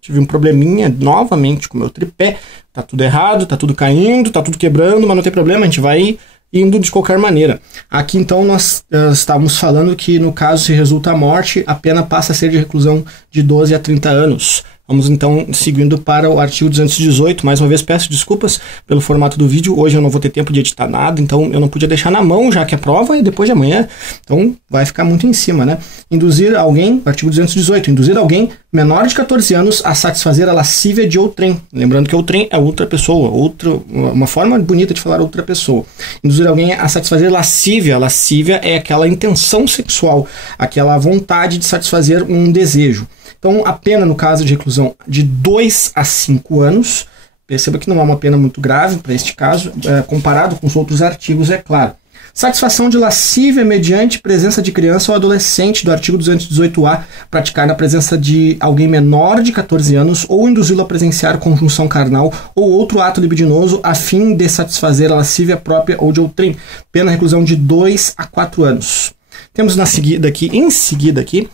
tive um probleminha novamente com o meu tripé, tá tudo errado, tá tudo caindo, tá tudo quebrando, mas não tem problema, a gente vai indo de qualquer maneira. Aqui então nós estávamos falando que no caso se resulta a morte, a pena passa a ser de reclusão de 12 a 30 anos. Vamos então seguindo para o artigo 218, mais uma vez peço desculpas pelo formato do vídeo, hoje eu não vou ter tempo de editar nada, então eu não podia deixar na mão, já que a prova é depois de amanhã, então vai ficar muito em cima, né? Induzir alguém, artigo 218, induzir alguém menor de 14 anos a satisfazer a lascívia de outrem, lembrando que outrem é outra pessoa, uma forma bonita de falar outra pessoa. Induzir alguém a satisfazer lascívia é aquela intenção sexual, aquela vontade de satisfazer um desejo. Então, a pena, no caso de reclusão, de 2 a 5 anos, perceba que não é uma pena muito grave para este caso, comparado com os outros artigos, é claro. Satisfação de lascívia mediante presença de criança ou adolescente, do artigo 218-A, praticar na presença de alguém menor de 14 anos ou induzi-lo a presenciar conjunção carnal ou outro ato libidinoso a fim de satisfazer a lascívia própria ou de outrem. Pena reclusão de 2 a 4 anos. Temos em seguida aqui,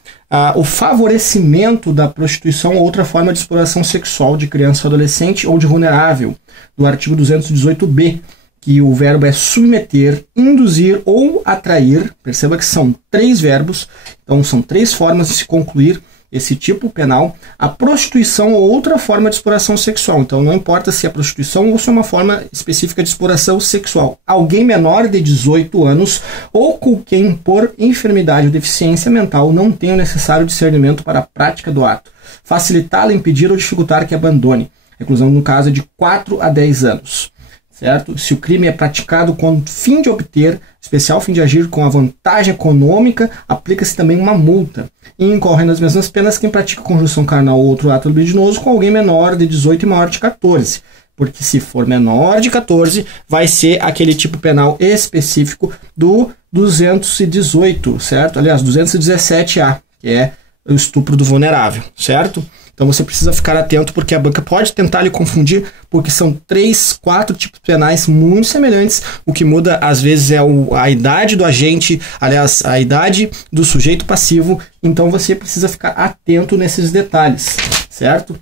o favorecimento da prostituição ou outra forma de exploração sexual de criança ou adolescente ou de vulnerável, do artigo 218-B, que o verbo é submeter, induzir ou atrair. Perceba que são 3 verbos, então são 3 formas de se concluir esse tipo penal. A prostituição ou outra forma de exploração sexual, então não importa se é prostituição ou se é uma forma específica de exploração sexual. Alguém menor de 18 anos ou com quem por enfermidade ou deficiência mental não tem o necessário discernimento para a prática do ato. Facilitá-lo, impedir ou dificultar que abandone. Reclusão no caso é de 4 a 10 anos. Certo? Se o crime é praticado com o fim de obter, especial fim de agir com a vantagem econômica, aplica-se também uma multa. E incorre nas mesmas penas quem pratica conjunção carnal ou outro ato libidinoso com alguém menor de 18 e maior de 14. Porque se for menor de 14, vai ser aquele tipo penal específico do 218, certo? Aliás, 217-A, que é o estupro do vulnerável, certo? Então você precisa ficar atento porque a banca pode tentar lhe confundir, porque são 3, 4 tipos penais muito semelhantes. O que muda às vezes é a idade do agente, aliás, a idade do sujeito passivo. Então você precisa ficar atento nesses detalhes, certo?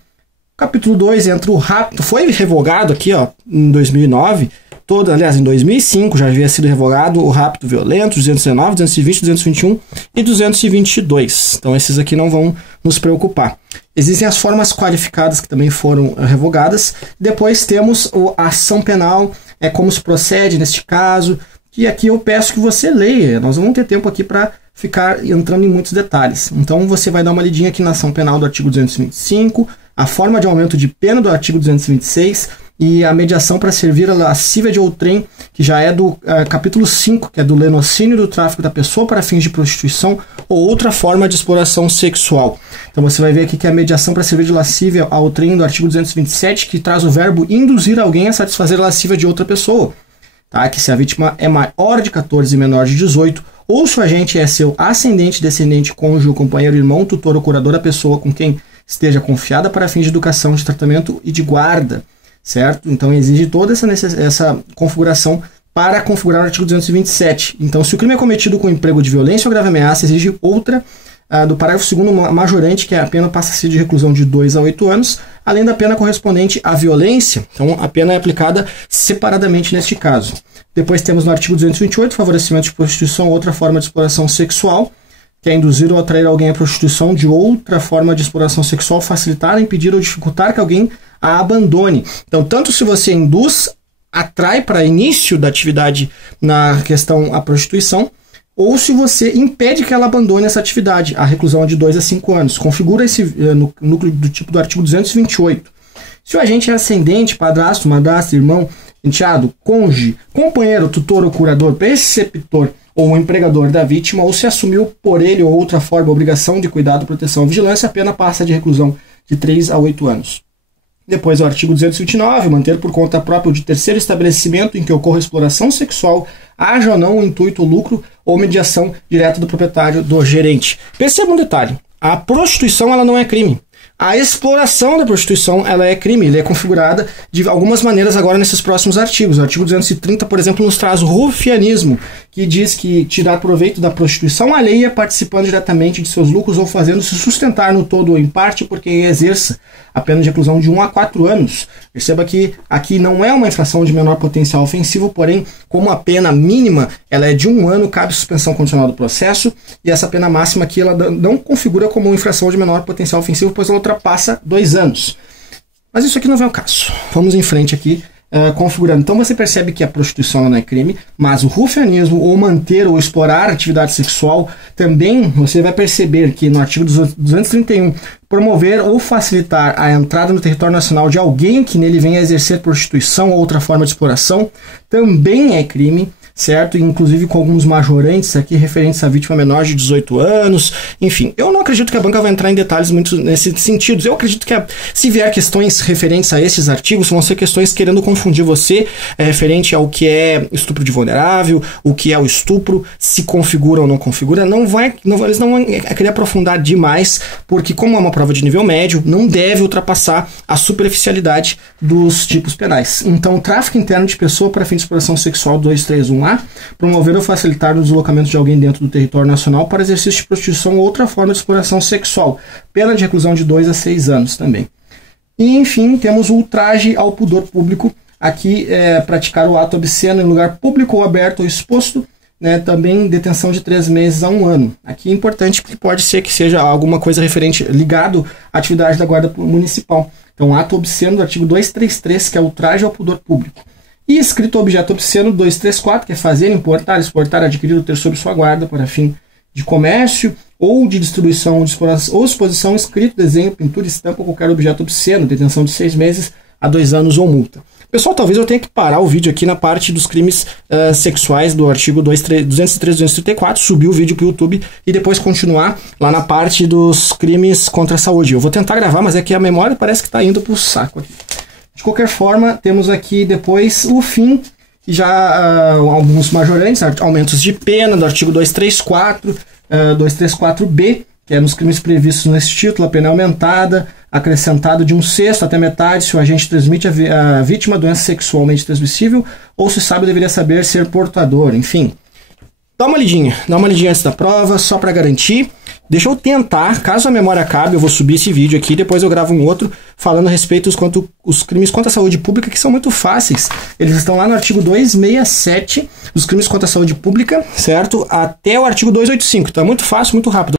Capítulo 2 entra o rapto. Foi revogado aqui, ó, em 2009. Aliás, em 2005 já havia sido revogado o rapto violento, 219, 220, 221 e 222. Então esses aqui não vão nos preocupar. Existem as formas qualificadas que também foram revogadas. Depois temos a ação penal, como se procede neste caso. E aqui eu peço que você leia. Nós não vamos ter tempo aqui para ficar entrando em muitos detalhes. Então você vai dar uma lidinha aqui na ação penal do artigo 225, a forma de aumento de pena do artigo 226 e a mediação para servir a lascívia de outrem, que já é do capítulo 5, que é do lenocínio do tráfico da pessoa para fins de prostituição ou outra forma de exploração sexual. Então você vai ver aqui que a mediação para servir de lascívia a outrem do artigo 227, que traz o verbo induzir alguém a satisfazer a lascívia de outra pessoa. Tá? Que se a vítima é maior de 14 e menor de 18, ou se o agente é seu ascendente, descendente, cônjuge, companheiro, irmão, tutor ou curador da pessoa com quem esteja confiada para fins de educação, de tratamento e de guarda. Certo? Então exige toda essa configuração para configurar o artigo 227. Então, se o crime é cometido com emprego de violência ou grave ameaça, exige outra do parágrafo 2º majorante, que a pena passa a ser de reclusão de 2 a 8 anos, além da pena correspondente à violência. Então, a pena é aplicada separadamente neste caso. Depois temos no artigo 228, favorecimento de prostituição ou outra forma de exploração sexual, que é induzir ou atrair alguém à prostituição de outra forma de exploração sexual, facilitar, impedir ou dificultar que alguém a abandone. Então, tanto se você induz, atrai para início da atividade na questão a prostituição, ou se você impede que ela abandone essa atividade, a reclusão é de 2 a 5 anos. Configura esse núcleo do tipo do artigo 228. Se o agente é ascendente, padrasto, madrasto, irmão, enteado, cônjuge, companheiro, tutor ou curador, preceptor ou empregador da vítima, ou se assumiu por ele ou outra forma a obrigação de cuidado, proteção ou vigilância, a pena passa de reclusão de 3 a 8 anos. Depois o artigo 229, manter por conta própria ou de terceiro estabelecimento em que ocorra exploração sexual, haja ou não o intuito, lucro ou mediação direta do proprietário do gerente. Perceba um detalhe, a prostituição ela não é crime, A exploração da prostituição, ela é crime, ela é configurada de algumas maneiras agora nesses próximos artigos. O artigo 230, por exemplo, nos traz o rufianismo, que diz que tirar proveito da prostituição alheia participando diretamente de seus lucros ou fazendo-se sustentar no todo ou em parte por quem exerça a pena de reclusão de 1 a 4 anos. Perceba que aqui não é uma infração de menor potencial ofensivo, porém, como a pena mínima ela é de 1 ano, cabe suspensão condicional do processo, e essa pena máxima aqui ela não configura como uma infração de menor potencial ofensivo, pois ela ultrapassa 2 anos. Mas isso aqui não vem ao caso. Vamos em frente aqui, configurando. Então você percebe que a prostituição não é crime, mas o rufianismo, ou manter ou explorar atividade sexual, também você vai perceber que no artigo 231, promover ou facilitar a entrada no território nacional de alguém que nele venha exercer prostituição ou outra forma de exploração, também é crime, certo? Inclusive com alguns majorantes aqui referentes à vítima menor de 18 anos, enfim. Eu não acredito que a banca vai entrar em detalhes muito nesse sentido. Eu acredito que se vier questões referentes a esses artigos, vão ser questões querendo confundir você referente ao que é estupro de vulnerável, o que é o estupro, se configura ou não configura. Eles não vão querer aprofundar demais, porque como é uma prova de nível médio, não deve ultrapassar a superficialidade dos tipos penais. Então, tráfico interno de pessoa para fim de exploração sexual 231A, promover ou facilitar o deslocamento de alguém dentro do território nacional para exercício de prostituição ou outra forma de exploração sexual. Pena de reclusão de 2 a 6 anos também. E, enfim, temos o ultraje ao pudor público. Aqui, praticar o ato obsceno em lugar público ou aberto ou exposto, né, também detenção de 3 meses a 1 ano. Aqui é importante porque pode ser que seja alguma coisa referente, ligado à atividade da Guarda Municipal. Então, ato obsceno do artigo 233, que é ultraje ao pudor público. E escrito objeto obsceno 234, que é fazer, importar, exportar, adquirir ou ter sob sua guarda para fim de comércio ou de distribuição ou exposição, escrito, desenho, pintura, estampa ou qualquer objeto obsceno, detenção de 6 meses a 2 anos ou multa. Pessoal, talvez eu tenha que parar o vídeo aqui na parte dos crimes sexuais do artigo 203 e 234, subir o vídeo para o YouTube e depois continuar lá na parte dos crimes contra a saúde. Eu vou tentar gravar, mas é que a memória parece que está indo para o saco aqui. De qualquer forma, temos aqui depois o fim, já alguns majorantes, aumentos de pena do artigo 234, 234B, que é nos crimes previstos nesse título, a pena é aumentada, acrescentado de 1/6 até metade se o agente transmite a vítima doença sexualmente transmissível ou se sabe deveria saber ser portador, enfim. Dá uma lidinha antes da prova, só para garantir. Deixa eu tentar, caso a memória acabe, eu vou subir esse vídeo aqui, depois eu gravo um outro falando a respeito dos crimes contra a saúde pública, que são muito fáceis. Eles estão lá no artigo 267 dos crimes contra a saúde pública, certo? Até o artigo 285. Então é muito fácil, muito rápido.